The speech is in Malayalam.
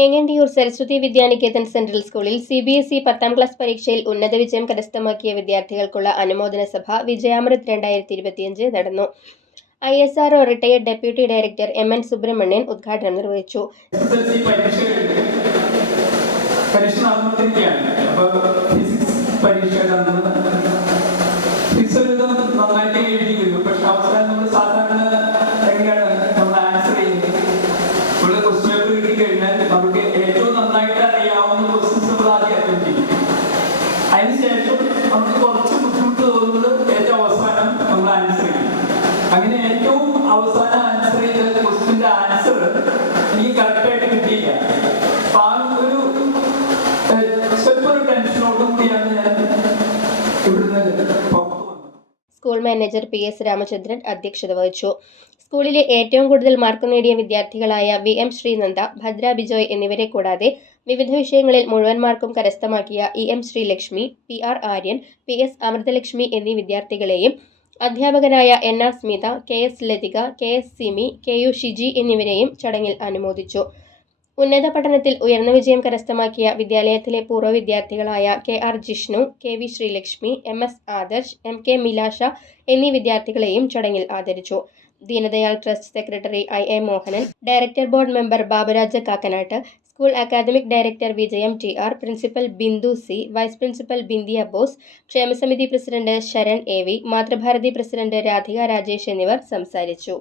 ഏങ്ങണ്ടിയൂർ സരസ്വതി വിദ്യാനികേതൻ സെൻട്രൽ സ്കൂളിൽ സി ബി എസ് ഇ പത്താം ക്ലാസ് പരീക്ഷയിൽ ഉന്നത വിജയം കരസ്ഥമാക്കിയ വിദ്യാർത്ഥികൾക്കുള്ള അനുമോദന സഭ വിജയാമൃത് രണ്ടായിരത്തി ഇരുപത്തിയഞ്ച് നടന്നു. I S R O retired deputy director M N Subramanian ഉദ്ഘാടനം നിർവഹിച്ചു. പരീക്ഷ കഴിഞ്ഞ്. നമുക്ക് ഏറ്റവും നന്നായിട്ട് അറിയാവുന്ന ക്വസ്റ്റ്യൻസ് നമ്മൾ ആദ്യം അറ്റൻഡ് ചെയ്യും. അതിനുശേഷം നമുക്ക് കുറച്ച് ബുദ്ധിമുട്ട് തോന്നുന്നത് ഏറ്റവും അവസാനം നമ്മൾ ആൻസർ ചെയ്യും. അങ്ങനെ ഏറ്റവും അവസാനം ആൻസർ ചെയ്ത ക്വസ്റ്റിന്റെ ആൻസർ എനിക്ക് കറക്റ്റായിട്ട് കിട്ടിയില്ല. അപ്പൊ ആ ഒരു ഏഹ്, സ്വല്പം ഒരു ടെൻഷനോടും കൂടിയാണ് ഞാൻ ഇവിടുന്ന് school manager P S Ramachandran അധ്യക്ഷത വഹിച്ചു. സ്കൂളിലെ ഏറ്റവും കൂടുതൽ മാർക്ക് നേടിയ വിദ്യാർത്ഥികളായ വി എം ശ്രീനന്ദ ഭദ്ര ബിജോയ് എന്നിവരെ കൂടാതെ വിവിധ വിഷയങ്ങളിൽ മുഴുവൻ മാർക്കും കരസ്ഥമാക്കിയ E M Sreelakshmi P R Aryan P S Amruthalakshmi എന്നീ വിദ്യാർത്ഥികളെയും അധ്യാപകരായ N R Smitha K S Lathika K S Simi K U Shiji എന്നിവരെയും ചടങ്ങിൽ അനുമോദിച്ചു. ഉന്നത പഠനത്തിൽ ഉയർന്ന വിജയം കരസ്ഥമാക്കിയ വിദ്യാലയത്തിലെ പൂർവ വിദ്യാർത്ഥികളായ K R Jishnu K V Sreelakshmi M S Adarsh M K Milasha എന്നീ വിദ്യാർത്ഥികളെയും ചടങ്ങിൽ ആദരിച്ചു. Deendayal trust secretary I A Mohanan director board member Baburaja Kakkanatt school academic director Vijayam T R principal Bindu C vice principal Bindiya Bose ക്ഷേമസമിതി president Sharan A V Mathrubharathi president Radhika Rajesh എന്നിവർ സംസാരിച്ചു.